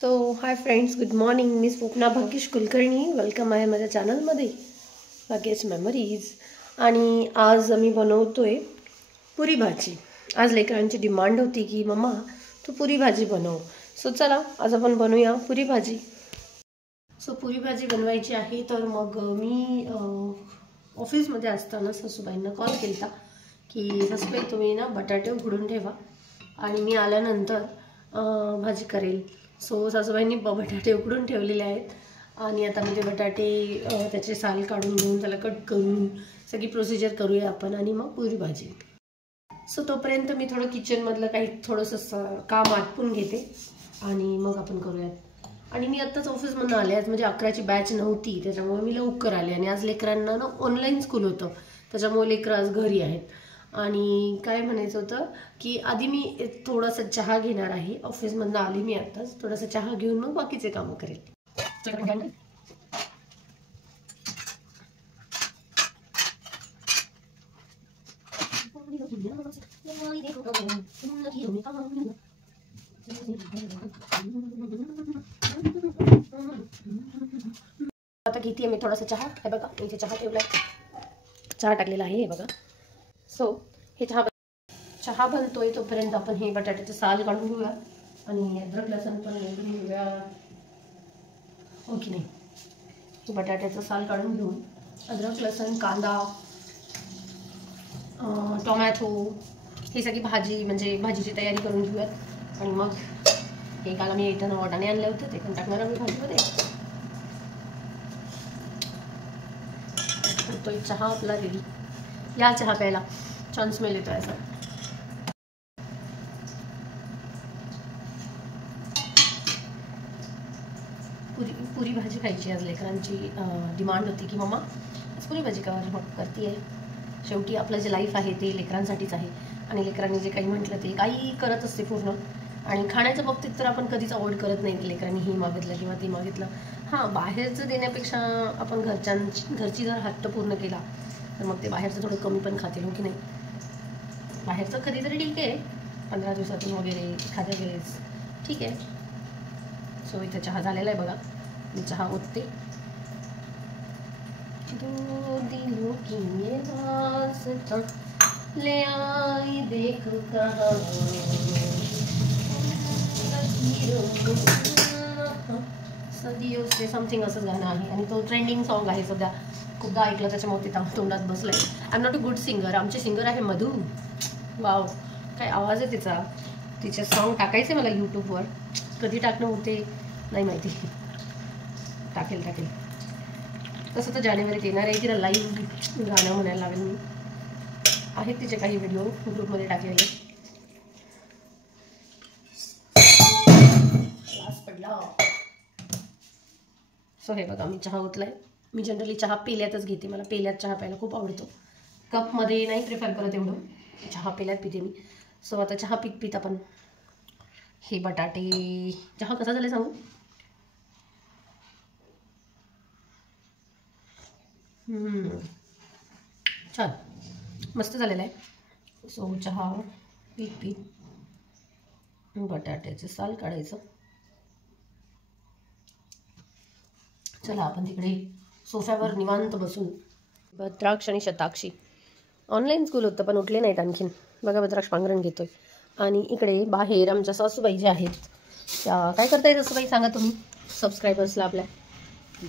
So hi friends, good morning. मी Swapna Bhagyesh Kulkarni. Welcome आहे माझ्या चॅनलमध्ये भाग्येश मेमरीज. आणि आज आम्ही बनवतोय पुरी भाजी. आज लेकरांची डिमांड होती की मम्मा तू पुरी भाजी बनव. सो चला आज आपण बनवूया पुरी भाजी. सो पुरी भाजी बनवायची आहे तर मग मी ऑफिसमध्ये असताना सासूबाईंना कॉल केला की सासूबाई तुम्ही ना बटाटे उकडून ठेवा आणि मी आल्यानंतर भाजी करेल. सो सासूबाईंनी बटाटे उकडून ठेवलेले आहेत आणि आता मी ते बटाटे त्याचे साल काढून घेऊन त्याला कट करून सगळी प्रोसिजर करूया आपण आणि मग पुरी भाजी. सो तोपर्यंत मी थोडं किचनमधलं काही थोडंसं काम आटपून घेते आणि मग आपण करूयात. आणि मी आत्ताच ऑफिसमधून आले. आज म्हणजे 11ची बॅच नव्हती त्याच्यामुळे मी लवकर आले आणि आज लेकरांना ना ऑनलाईन स्कूल होतं त्याच्यामुळे लेकरं आज घरी आहेत. आणि काय म्हणायचं होतं की आधी मी थोडासा चहा घेणार आहे. ऑफिसमधून आली मी आत्ताच. थोडासा चहा घेऊन मग बाकीचे कामं करेल. आता घेते मी थोडासा चहा. हे बघा इथे चहा ठेवलाय, चहा टाकलेला आहे हे बघा. सो हे चहा बनतोय तोपर्यंत आपण हे बटाट्याचं साल काढून घेऊया आणि अद्रक लसूण पण घेऊया, हो की नाही. बटाट्याचं साल काढून घेऊन अद्रक लसूण कांदा टोमॅटो ही सगळी भाजी म्हणजे भाजीची तयारी करून घेऊयात. आणि मग हे काल मी येताना वाटाणे आणले होते ते पण टाकणार आम्ही भाजीमध्ये. तो चहा आपला रेडी. या चहा प्यायला छान स्मेल येतो असा. पुरी भाजी खायची आज लेकरांची डिमांड होती की मम्मा आज पुरी भाजी करते आहे. शेवटी आपलं जे लाईफ आहे ते लेकरांसाठीच आहे आणि लेकरांनी जे काही म्हटलं ते काही करत असते पूर्ण. आणि खाण्याच्या बाबतीत तर आपण कधीच अवॉइड करत नाही. लेकरांनी हे मागितलं किंवा ते मागितलं, हां बाहेरचं देण्यापेक्षा आपण घरची जर हट्ट पूर्ण केला तर मग ते बाहेरचं थोडं कमी पण खातील, हो की नाही. बाहेरचं कधीतरी ठीक आहे 15 दिवसातून वगैरे एखाद्या वेळेस ठीक आहे. सो इथं चहा झालेला आहे बघा. मी चहा ओतते. दो दिलों की ये वास्ता ले आई देख कहाँ सदियों से समथिंग असं गाणं आहे आणि तो ट्रेंडिंग सॉन्ग आहे सध्या. खूपदा ऐकलं त्याच्यामुळे ते तोंडात बसलंय. I am not a good singer. आमची सिंगर आहे मधू. वाव काय आवाज आहे तिचा. तिचे सॉन्ग टाकायचे मला यूट्यूबवर. कधी टाकणं होते नाही माहिती. टाकेल तसं तर जानेवारीत येणार आहे. तिला लाईव्ह गाणं म्हणायला लावेल मी. आहेत तिचे काही व्हिडिओ ग्रुपमध्ये टाकलेले. पडला. सो हे बघा मी चहा ओतलाय. मी जनरली चहा पेल्यातच घेते. मला पेल्यात चहा प्यायला खूप आवडतो. कपमध्ये नाही प्रिफर करत एवढं. चहा पेल्यात पिते मी. सो आता चहा पीत आपण हे बटाटे. चहा कसा झाला सांगू. छान मस्त झालेला आहे. सो चहा पीत बटाट्याचं साल काढायचं. चला आपण तिकडे सोफ्यावर निवांत बसून. भद्राक्ष आणि शताक्षी ऑनलाईन स्कूल होतं पण उठले नाहीत आणखीन. बघा भद्राक्ष पांघरण घेतोय. आणि इकडे बाहेर आमच्या सासूबाई ज्या आहेत त्या काय करताय सासूबाई सांगा तुम्ही सबस्क्रायबर्सला आपल्या.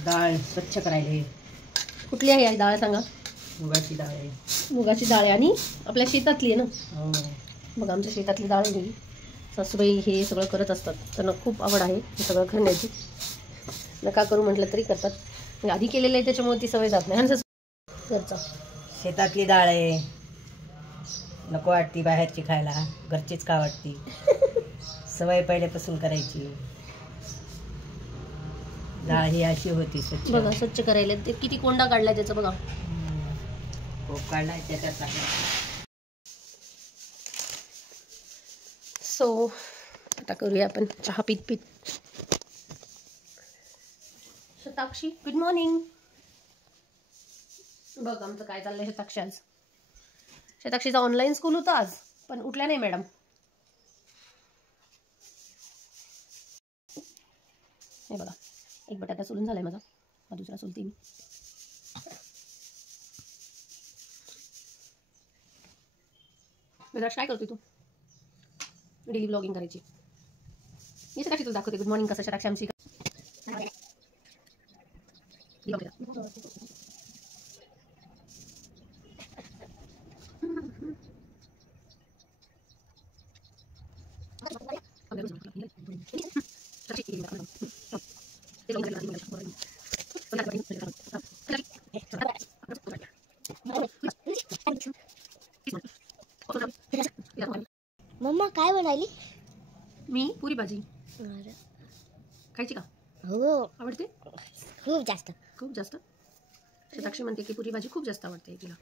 डाळ स्वच्छ करायला. कुठली आहे डाळ सांगा. मुगाची डाळ आहे. मुगाची डाळ आहे आणि आपल्या शेतातली आहे ना. हो बघा आमच्या शेतातली डाळ दिली. सासूबाई हे सगळं करत असतात. त्यांना खूप आवड आहे हे सगळं करण्याची. नका करू म्हटलं तरी करतात. म्हणजे आधी केलेलं आहे त्याच्यामुळे ती सवय जात नाही. घरचा शेतातली डाळ आहे. नको वाटती बाहेरची खायला. घरचीच का वाटती. सवय पहिल्यापासून करायची. डाळ ही अशी होती स्वच्छ. बघा स्वच्छ करायला ते किती कोंडा काढलाय त्याचा बघा. खूप काढलाय त्याच्यात. सो आता करूया आपण चहा पीत. Shatakshi good morning. बघ आमचं काय चाललंय शताक्षी. आज शताक्षीचा ऑनलाईन स्कूल होता आज पण उठल्या नाही मॅडम. हे बघा, एक बटाटा सोलून झालाय माझा, हा दुसरा सोलते मी. वेदांश काय करतोय तू? डेली ब्लॉगिंग करायची. मी सकाळची तुला दाखवते गुड मॉर्निंग कसं शताक्षी आमची. मम्मा काय बनायली? मी पुरी भाजी अरे खायची का? हो, आवडते खूप जास्त. खूप जास्त. शताक्षी म्हणते की पुरी भाजी खूप जास्त आवडते तिला.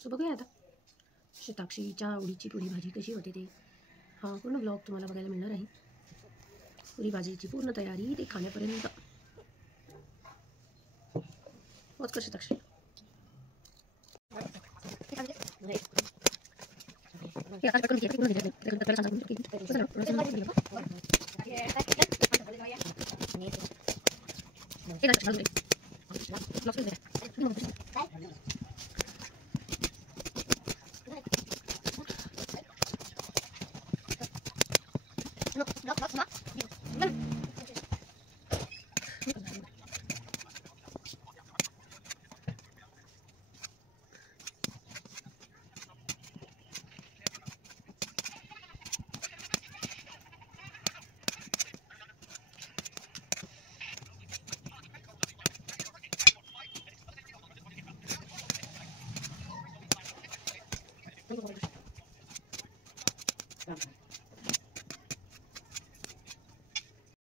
सो बघूया आता शताक्षीच्या आवडीची पुरी भाजी कशी होते ते हा पूर्ण ब्लॉग तुम्हाला बघायला मिळणार आहे. पुरी भाजीची पूर्ण तयारी ते खाण्यापर्यंत. होत कर शताक्षी.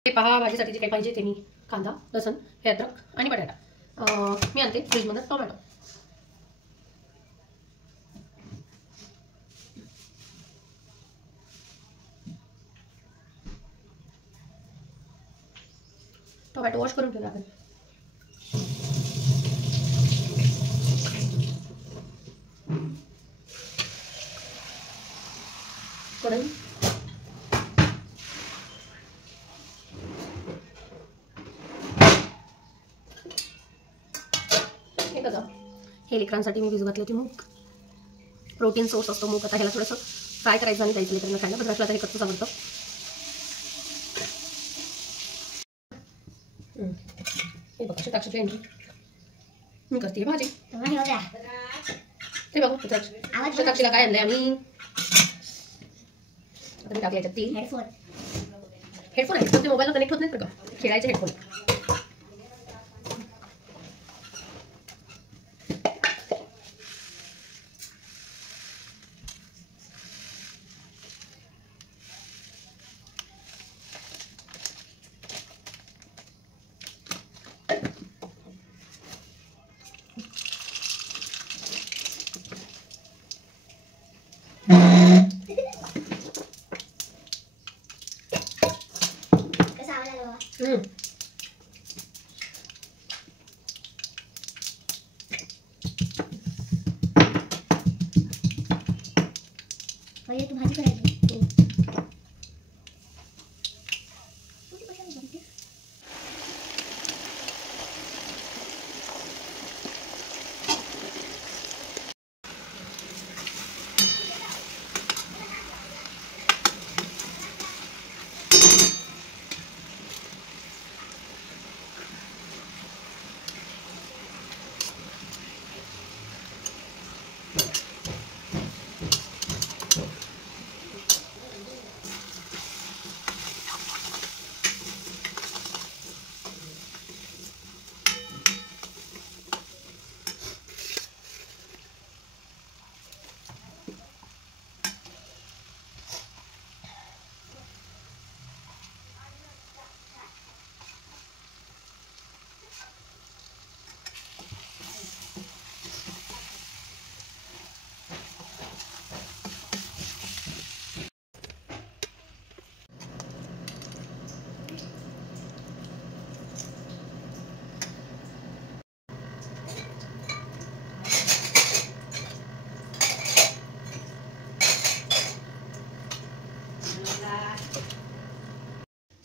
पहा भाजीसाठी जे काही पाहिजे ते मी कांदा, लसूण, हे अद्रक आणि बटाटा. मी आणते फ्रीजमध्ये टोमॅटो. टोमॅटो वॉश करून ठेवला आपण. कढई, हे बघा, हे लेकरांसाठी मी भिजू घातली होती मूग. प्रोटीन सोर्स असतो मूग. आता ह्याला थोडंसं फ्राय करायचं आणि द्यायचं लेकरांना खायला. बघा आता हे कच्चंच आवडतं. हे बघा शताक्षीची एंट्री. मी करते भाजी. हे बघू शताक्षीला काय आणलंय आम्ही. आता मी टाकले याच्यात तेल. हेडफोन आहे पण ते मोबाईलला कनेक्ट होत नाहीत बघा. खेळायचे हेडफोन. पहिले तू भाजी करायची.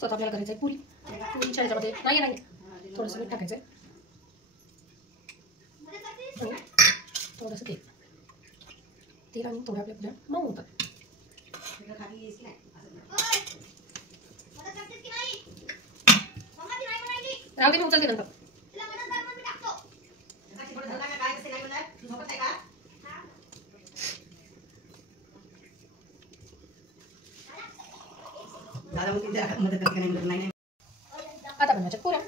सो आता आपल्याला करायचं आहे पुरी. पुरीच्या ह्याच्यामध्ये नाही थोडंसं मीठ टाकायचं आहे आणि थोडंसं तेल आणि थोड्या आपल्या पुऱ्या मऊ होतात. राहू दे, मी उचलते नंतर. आता बनवायच्या पुऱ्या.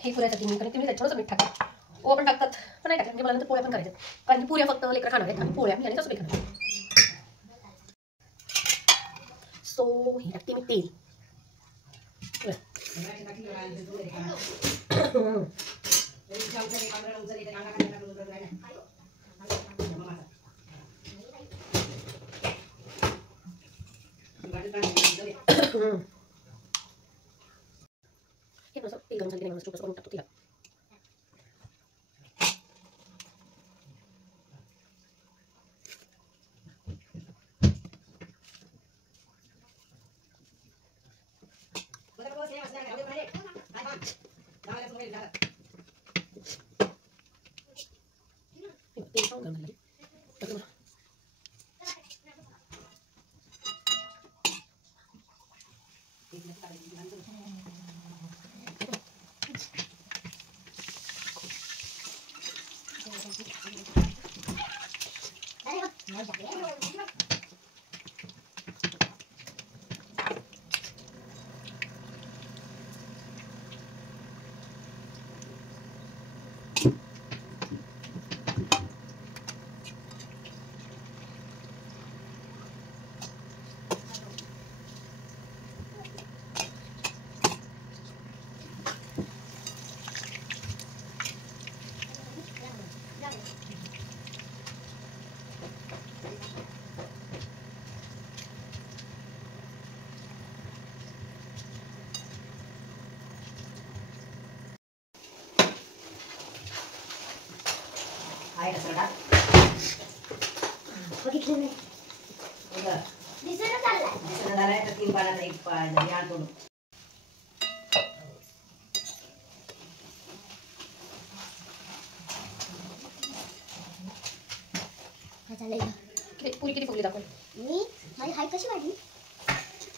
हे पुऱ्यासाठी मी कणिक मिळतात थोडंसं मीठ टाकतात. ओ पण टाकतात पण नाही टाकतात. म्हणजे मला नंतर पोळ्या पण करायच्या, कारण की पुऱ्या फक्त लेकरं खाणार आहेत आणि पोळ्या मी आणि सासूबाई खाणार. सो हे टाकते मी तेल. हे थोडंसं तेल गरम झालं की छोटंसं करून टाकतो तिला. तेल छान गरम झालं की आहे का सगळा? बघितलं नाही. दिसेना चाललाय. दिसणं झालाय तर 3 पाण्याचा 1 पाय या तोडून. काय चाललंय? पुरी किती फुगली दाखव. मी माझी हाईट कशी वाढली?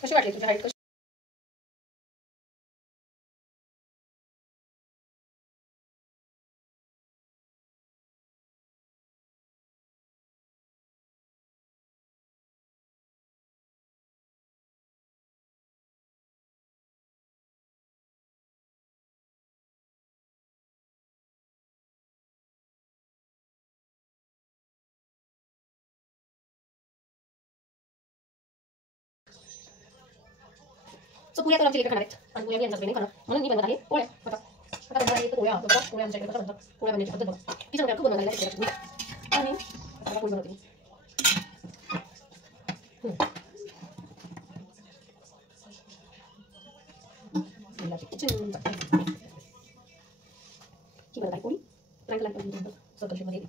कशी वाटली तुझी हाईट? कशी सो पुऱ्या तर आमच्या लेकरं खाणार आहेत आणि पुऱ्या मी यांच्या खाणार, म्हणून मी बनवत आहे पोळ्या. आता बनवणार आहे पोळ्या. बघा पोळ्या आमच्याकडे कसं बनतात, पोळ्या बनवण्याची पद्धत बघा. किचन खूप बनवायला लागते आणि आता पोळी बनवते मी. किचन ही बनत आहे पोळी. ट्रायंगल आहे सर्कल शेपमध्ये.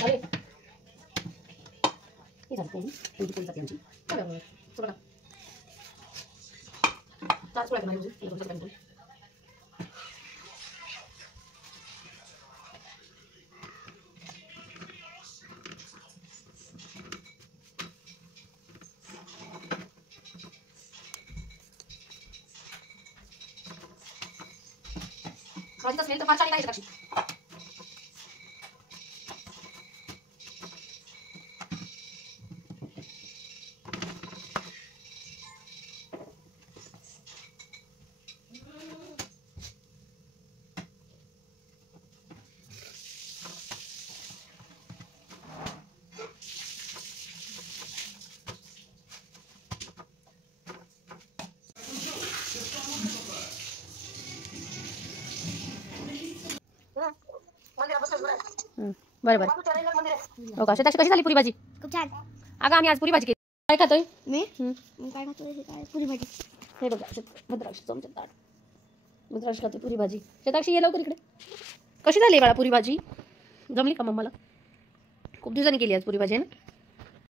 चालेल. ही झाली पोळी. पोळी पोळी जाते आमची. बघा बघा. चार पोळ्या बनवायची. ही दोन पोळी. भाजीचा स्मेल तर फार छान येते. बरं बरं. हो का? शेताची कशी झाली पुरी भाजी? खूप छान. अगं आम्ही आज पुरी भाजी केली. काय खातोय मी काय खातोय? हे काय? पुरी भाजी. हे बघा भद्राक्ष चमचे ताट. भद्राक्ष खाते पुरी भाजी. शेताक्षी ये लवकर इकडे. कशी झाली बाळा पुरी भाजी? जमली का मम्माला? खूप दिवसांनी केली आज पुरी भाजी आहे ना.